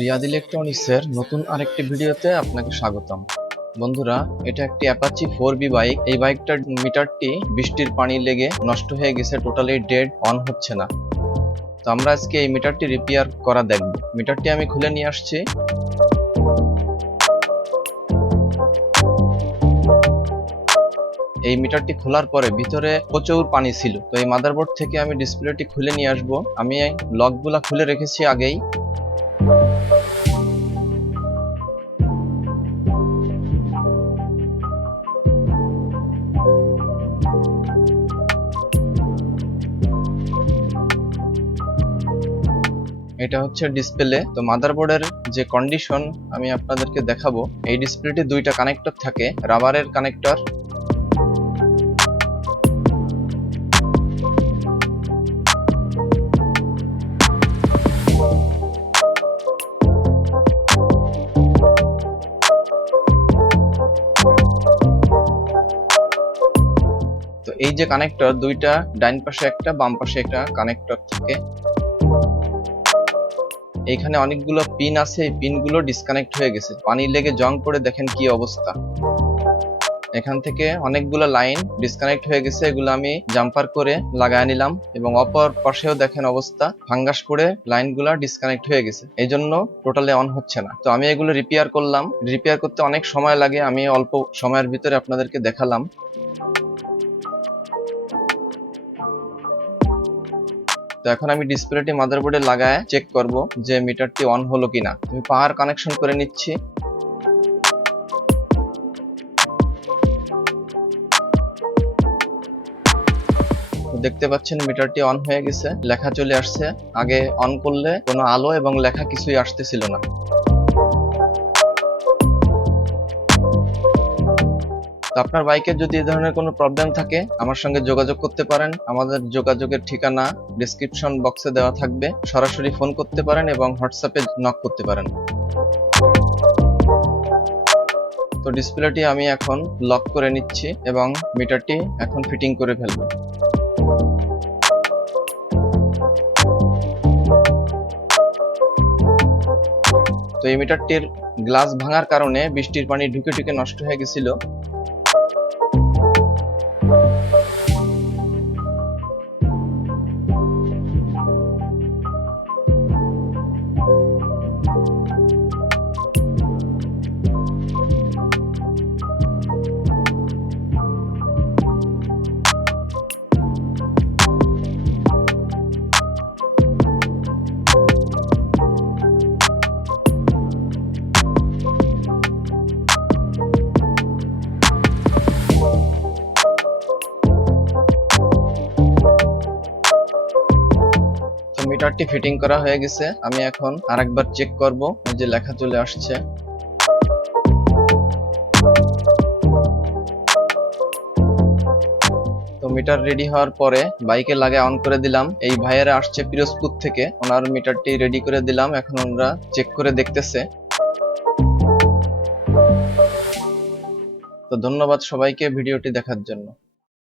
রিয়াদ ইলেকট্রনিক্সের নতুন আরেকটি ভিডিওতে আপনাকে স্বাগতম। বন্ধুরা, এটা একটি অ্যাপাচি 4B বাইক। এই বাইকটার মিটারটি বৃষ্টির পানি লেগে নষ্ট হয়ে গেছে, টোটালি ডেড, অন হচ্ছে না। তো আমরা আজকে এই মিটারটি রিপেয়ার করা দেখব। মিটারটি আমি খুলে নিয়ে আসছি। এই মিটারটি খোলার পরে ভিতরে প্রচুর পানি ছিল। তো এই মাদারবোর্ড থেকে আমি ডিসপ্লেটি খুলে নিয়ে আসব। আমি লকগুলা খুলে রেখেছি আগেই। এটা হচ্ছে ডিসপ্লে। তো মাদারবোর্ডের যে কন্ডিশন আমি আপনাদেরকে দেখাবো। এই ডিসপ্লেটি দুইটা কানেক্টর থাকে, রাবারের কানেক্টর। তো এই যে কানেক্টর দুইটা, ডাইন পাশে একটা, বাম পাশে একটা কানেক্টর থাকে। এইখানে অনেকগুলো পিন আছে, এই পিনগুলো ডিসকানেক্ট হয়ে গেছে, পানি লেগে জং পড়ে দেখেন কি অবস্থা। এখান থেকে অনেকগুলো লাইন ডিসকানেক্ট হয়ে গেছে, এগুলো আমি জাম্পার করে লাগায় নিলাম। এবং অপর পাশেও দেখেন অবস্থা, ফাঙ্গাস পড়ে লাইনগুলো ডিসকানেক্ট হয়ে গেছে, এই জন্য টোটালি অন হচ্ছে না। তো আমি এগুলো রিপেয়ার করলাম। রিপেয়ার করতে অনেক সময় লাগে, আমি অল্প সময়ের ভিতরে আপনাদেরকে দেখালাম। তো এখন আমি ডিসপ্লেটি মাদারবোর্ডে লাগায় চেক করব যে মিটারটি অন হলো কিনা। আমি পাওয়ার কানেকশন করে নিচ্ছি। দেখতে পাচ্ছেন মিটারটি অন হয়ে গেছে, লেখা চলে আসছে। আগে অন করলে কোনো আলো এবং লেখা কিছুই আসতেছিল না। তো আপনার বাইকে যদি এই ধরনের কোনো প্রবলেম থাকে, আমার সঙ্গে যোগাযোগ করতে পারেন। আমাদের যোগাযোগের ঠিকানা ডেসক্রিপশন বক্সে দেওয়া থাকবে। সরাসরি ফোন করতে পারেন এবং হোয়াটসঅ্যাপে নক করতে পারেন। তো ডিসপ্লেটি আমি এখন লক করে নিচ্ছি এবং মিটারটি এখন ফিটিং করে ফেলবো। তো এই মিটারটির গ্লাস ভাঙার কারণে বৃষ্টির পানি ঢুকে ঢুকে নষ্ট হয়ে গেছিল। মিটারটি ফিটিং করা হয়ে গেছে। আমি এখন আরেকবার চেক করব, এই যে লেখা চলে আসছে। তো মিটার রেডি হওয়ার পরে বাইকে লাগায় অন করে দিলাম। এই ভাইয়েরা আসছে পিরোজপুর থেকে, ওনার মিটারটি রেডি করে দিলাম। এখন ওনারা চেক করে দেখতেছে। তো ধন্যবাদ সবাইকে ভিডিওটি দেখার জন্য।